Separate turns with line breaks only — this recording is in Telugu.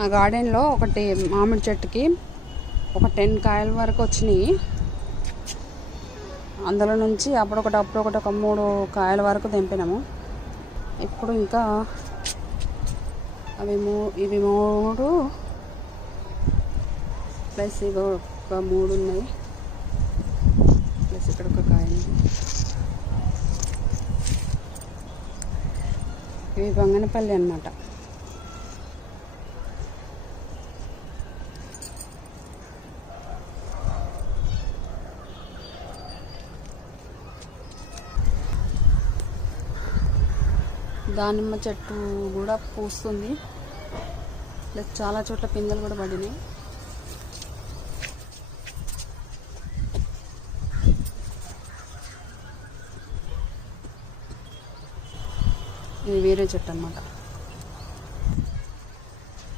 మా గార్డెన్లో ఒకటి మామిడి చెట్టుకి ఒక టెన్ కాయల వరకు వచ్చినాయి. అందులో నుంచి అప్పుడొకటి అప్పుడొకటి ఒక మూడు కాయల వరకు తెంపినాము. ఇప్పుడు ఇంకా అవి మూ ఇవి మూడు ప్లస్ ఇవి ఒక మూడు ఉన్నాయి. ప్లస్ ఇక్కడ ఒక కాయ ఇవి బంగనపల్లి అనమాట దానిమ్మ చెట్టు కూడా పూస్తుంది. ప్లస్ చాలా చోట్ల పిందెలు కూడా పడినాయి. ఇది వేరే చెట్టు అనమాట